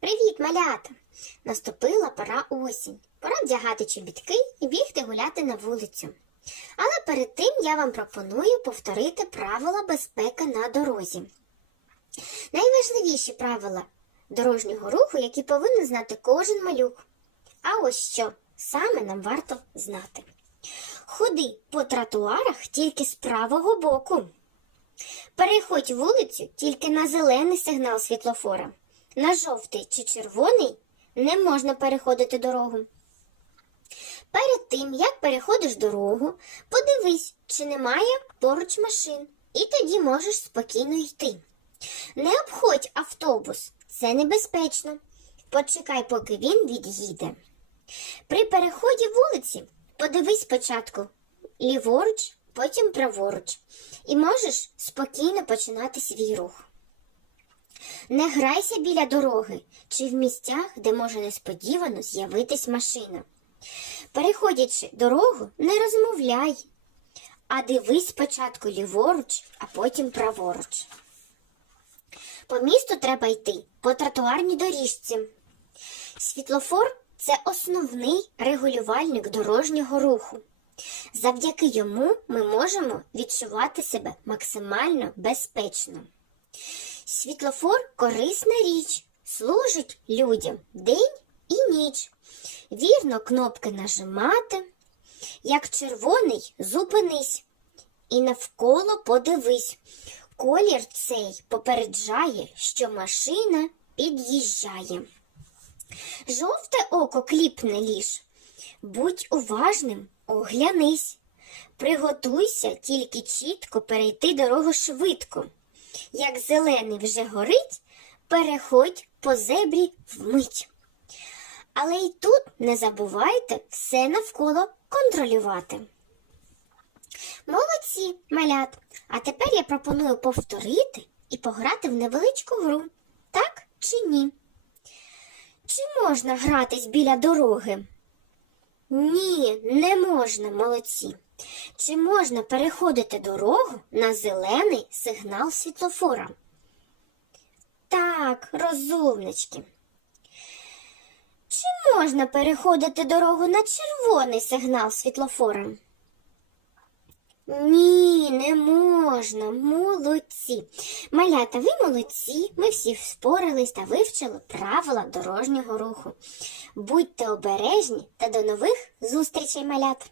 Привіт, малята! Наступила пора осінь. Пора вдягати чобітки і бігти гуляти на вулицю. Але перед тим я вам пропоную повторити правила безпеки на дорозі. Найважливіші правила дорожнього руху, які повинен знати кожен малюк. А ось що саме нам варто знати. Ходи по тротуарах тільки з правого боку. Переходь вулицю тільки на зелений сигнал світлофора. На жовтий чи червоний не можна переходити дорогу. Перед тим, як переходиш дорогу, подивись, чи немає поруч машин, і тоді можеш спокійно йти. Не обходь автобус, це небезпечно. Почекай, поки він від'їде. При переході вулиці подивись спочатку ліворуч, потім праворуч, і можеш спокійно починати свій рух. Не грайся біля дороги чи в місцях, де може несподівано з'явитись машина. Переходячи дорогу, не розмовляй, а дивись спочатку ліворуч, а потім праворуч. По місту треба йти по тротуарній доріжці. Світлофор це основний регулювальник дорожнього руху. Завдяки йому ми можемо відчувати себе максимально безпечно. Світлофор корисна річ, служить людям день і ніч. Вірно кнопки нажимати. Як червоний, зупинись. І навколо подивись. Колір цей попереджає, що машина під'їжджає. Жовте око кліпне ліж. Будь уважним, оглянись. Приготуйся тільки чітко перейти дорогу швидко. Як зелений вже горить, переходь по зебрі вмить. Але й тут не забувайте все навколо контролювати. Молодці, малят! А тепер я пропоную повторити і пограти в невеличку гру. Так чи ні? Чи можна гратись біля дороги? Ні, не можна, молодці. Чи можна переходити дорогу на зелений сигнал світлофора? Так, розумнички. Чи можна переходити дорогу на червоний сигнал світлофора? Ні, не можна. Молодці. Малята, ви молодці. Ми всі впорались та вивчили правила дорожнього руху. Будьте обережні та до нових зустрічей, малят!